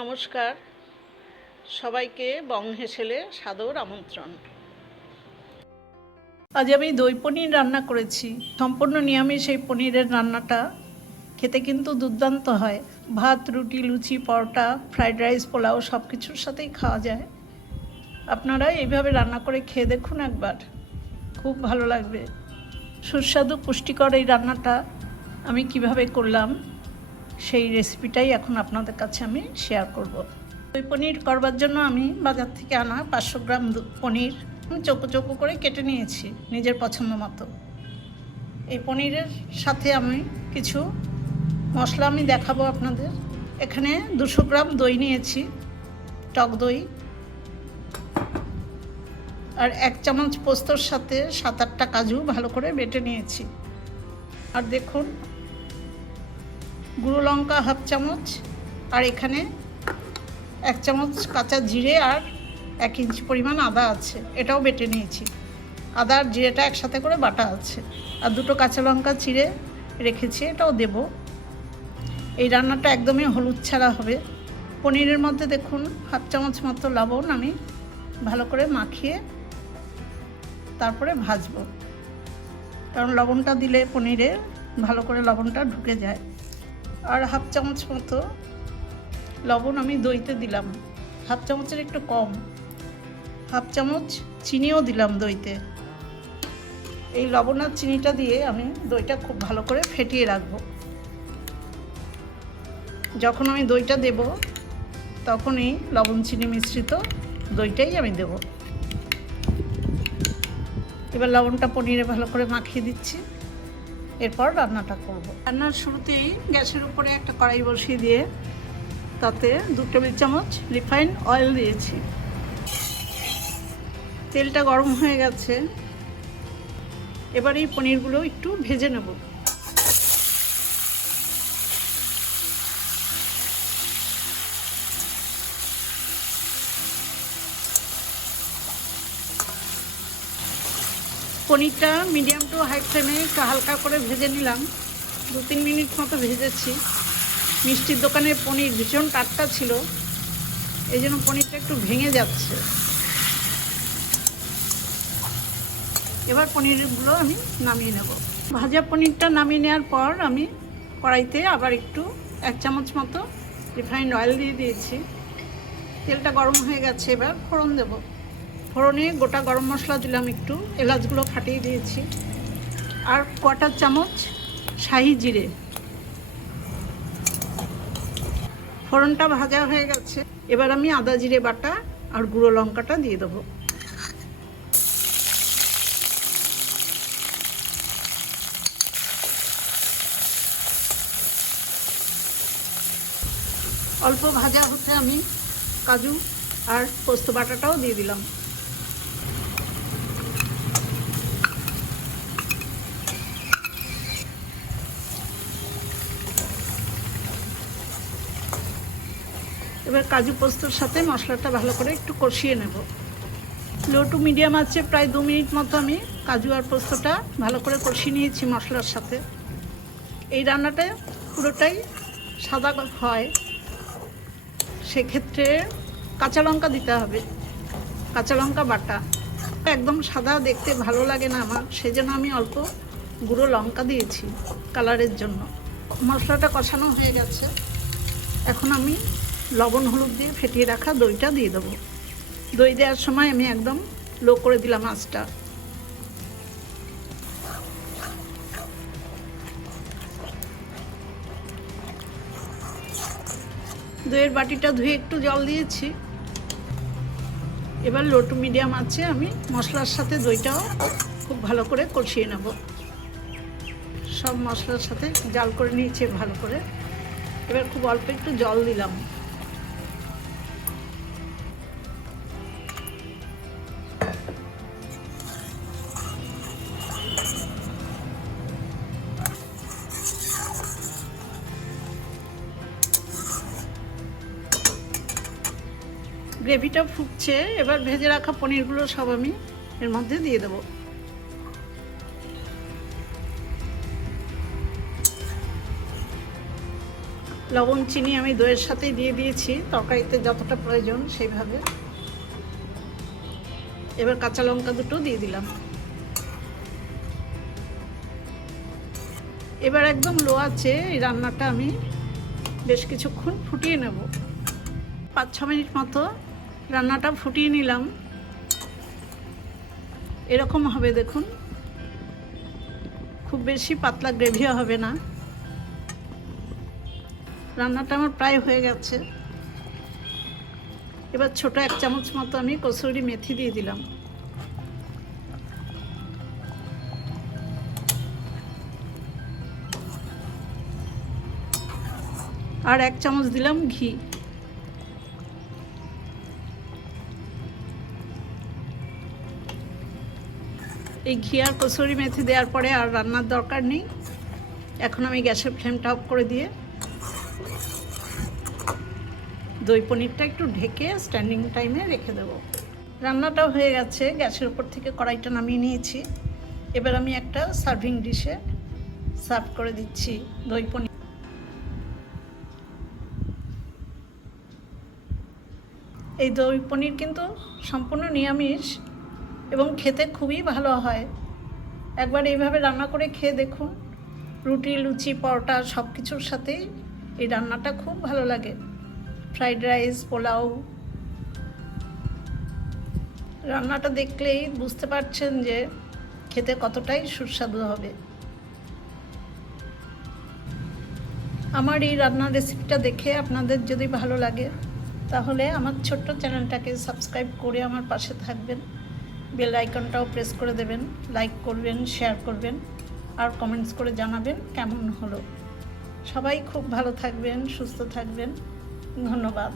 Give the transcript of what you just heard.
নমস্কার, সবাইকে বং হেসেলে সাদর আমন্ত্রণ। আজ আমি দই পনির রান্না করেছি। সম্পূর্ণ নিরামিষ এই পনিরের রান্নাটা খেতে কিন্তু দুর্দান্ত হয়। ভাত, রুটি, লুচি, পরোটা, ফ্রাইড রাইস, পোলাও সব কিছুর সাথেই খাওয়া যায়। আপনারা এইভাবে রান্না করে খেয়ে দেখুন একবার, খুব ভালো লাগবে। সুস্বাদু পুষ্টিকর এই রান্নাটা আমি কিভাবে করলাম সেই রেসিপিটাই এখন আপনাদের কাছে আমি শেয়ার করব। দই পনির করবার জন্য আমি বাজার থেকে আনা 500 গ্রাম পনির চৌকো চৌকো করে কেটে নিয়েছি নিজের পছন্দ মতো। এই পনিরের সাথে আমি কিছু মশলা আমি দেখাবো আপনাদের। এখানে 200 গ্রাম দই নিয়েছি, টক দই, আর 1 চামচ পোস্তর সাথে 7-8টা কাজু ভালো করে বেটে নিয়েছি। আর দেখুন, গুঁড়ো লঙ্কা হাফ চামচ, আর এখানে 1 চামচ কাঁচা জিরে আর 1 ইঞ্চি পরিমাণ আদা আছে, এটাও বেটে নিয়েছি। আদা আর জিরেটা একসাথে করে বাটা আছে। আর 2টো কাঁচা লঙ্কা চিড়ে রেখেছি, এটাও দেব। এই রান্নাটা একদমই হলুদ ছাড়া হবে। পনিরের মধ্যে দেখুন হাফ চামচ মতো লবণ আমি ভালো করে মাখিয়ে তারপরে ভাজবো, কারণ লবণটা দিলে পনিরে ভালো করে লবণটা ঢুকে যায়। আর হাফ চামচ মতো লবণ আমি দইতে দিলাম, হাফ চামচের একটু কম। হাফ চামচ চিনিও দিলাম দইতে। এই লবণ আর চিনিটা দিয়ে আমি দইটা খুব ভালো করে ফেটিয়ে রাখবো। যখন আমি দইটা দেব তখন এই লবণ চিনি মিশ্রিত দইটাই আমি দেব। এবার লবণটা পনিরে ভালো করে মাখিয়ে দিচ্ছি, এরপর রান্নাটা করব। রান্নার শুরুতেই গ্যাসের উপরে একটা কড়াই বসিয়ে দিয়ে তাতে 2 টেবিল চামচ রিফাইন্ড অয়েল দিয়েছি। তেলটা গরম হয়ে গেছে, এবার এই পনিরগুলো একটু ভেজে নেব। পনিরটা মিডিয়াম টু হাই ফ্লেমে একটু হালকা করে ভেজে নিলাম। 2-3 মিনিট মতো ভেজেছি। মিষ্টির দোকানের পনির ভীষণ টাটকা ছিল, এই জন্য পনিরটা একটু ভেঙে যাচ্ছে। এবার পনিরগুলো আমি নামিয়ে নেব। ভাজা পনিরটা নামিয়ে নেওয়ার পর আমি কড়াইতে আবার একটু 1 চামচ মতো রিফাইন্ড অয়েল দিয়ে দিয়েছি। তেলটা গরম হয়ে গেছে, এবার ফোড়ন দেব। ফোড়নে গোটা গরম মশলা দিলাম, একটু এলাচগুলো ফাটিয়ে দিয়েছি, আর 1/4 চামচ শাহি জিরে। ফোড়নটা ভাজা হয়ে গেছে, এবার আমি আদা জিরে বাটা আর গুঁড়ো লঙ্কাটা দিয়ে দেবো। অল্প ভাজা হতে আমি কাজু আর পোস্ত বাটাটাও দিয়ে দিলাম। এবার কাজু পোস্তর সাথে মশলাটা ভালো করে একটু কষিয়ে নেব। লো টু মিডিয়াম আছে প্রায় 2 মিনিট মতো আমি কাজু আর পোস্তটা ভালো করে কষিয়ে নিয়েছি মশলার সাথে। এই রান্নাটা পুরোটাই সাদা হয়, সেক্ষেত্রে কাঁচা লঙ্কা দিতে হবে, কাঁচা লঙ্কা বাটা। একদম সাদা দেখতে ভালো লাগে না আমার, সেজন্য আমি অল্প গুঁড়ো লঙ্কা দিয়েছি কালারের জন্য। মশলাটা কষানো হয়ে গেছে, এখন আমি লবণ হলুদ দিয়ে ফেটিয়ে রাখা দইটা দিয়ে দেবো। দই দেওয়ার সময় আমি একদম লো করে দিলাম আঁচটা। দইয়ের বাটিটা ধুয়ে একটু জল দিয়েছি। এবার লো টু মিডিয়াম আছে আমি মশলার সাথে দইটাও খুব ভালো করে কষিয়ে নেব। সব মশলার সাথে জাল করে নিয়েছি ভালো করে। এবার খুব অল্প একটু জল দিলাম। গ্রেভিটা ফুটছে, এবার ভেজে রাখা পনিরগুলো সব আমি এর মধ্যে দিয়ে দেব। লবণ চিনি আমি দইয়ের সাথেই দিয়ে দিয়েছি, তরকারিতে যতটা প্রয়োজন সেইভাবে। এবার কাঁচা লঙ্কা দুটো দিয়ে দিলাম। এবার একদম লো আঁচে এই রান্নাটা আমি বেশ কিছুক্ষণ ফুটিয়ে নেব। 5-6 মিনিট মতো রান্নাটা ফুটিয়ে নিলাম। এরকম হবে দেখুন, খুব বেশি পাতলা গ্রেভিও হবে না। রান্নাটা আমার প্রায় হয়ে গেছে। এবার ছোট 1 চামচ মতো আমি কসুরি মেথি দিয়ে দিলাম। আর 1 চামচ দিলাম ঘি। এই ঘি আর কসুরি মেথি দেওয়ার পরে আর রান্নার দরকার নেই। এখন আমি গ্যাসের ফ্লেমটা অফ করে দিয়ে দই পনিরটা একটু ঢেকে স্ট্যান্ডিং টাইমে রেখে দেব। রান্নাটাও হয়ে গেছে, গ্যাসের উপর থেকে কড়াইটা নামিয়ে নিয়েছি। এবার আমি একটা সার্ভিং ডিশে সার্ভ করে দিচ্ছি দই পনির। এই দই পনির কিন্তু সম্পূর্ণ নিরামিষ এবং খেতে খুবই ভালো হয়। একবার এইভাবে রান্না করে খেয়ে দেখুন, রুটি, লুচি, পরোটা সব কিছুর সাথেই এই রান্নাটা খুব ভালো লাগে। Fried rice, pulao. রান্নাটা দেখলেই বুঝতে পারছেন যে খেতে কতটাই সুস্বাদু হবে। আমার এই রান্নার রেসিপিটা দেখে আপনাদের যদি ভালো লাগে তাহলে আমার ছোট্ট চ্যানেলটাকে সাবস্ক্রাইব করে আমার পাশে থাকবেন। বেল আইকনটাও প্রেস করে দেবেন, লাইক করবেন, শেয়ার করবেন আর কমেন্টস করে জানাবেন কেমন হলো। সবাই খুব ভালো থাকবেন, সুস্থ থাকবেন। ধন্যবাদ।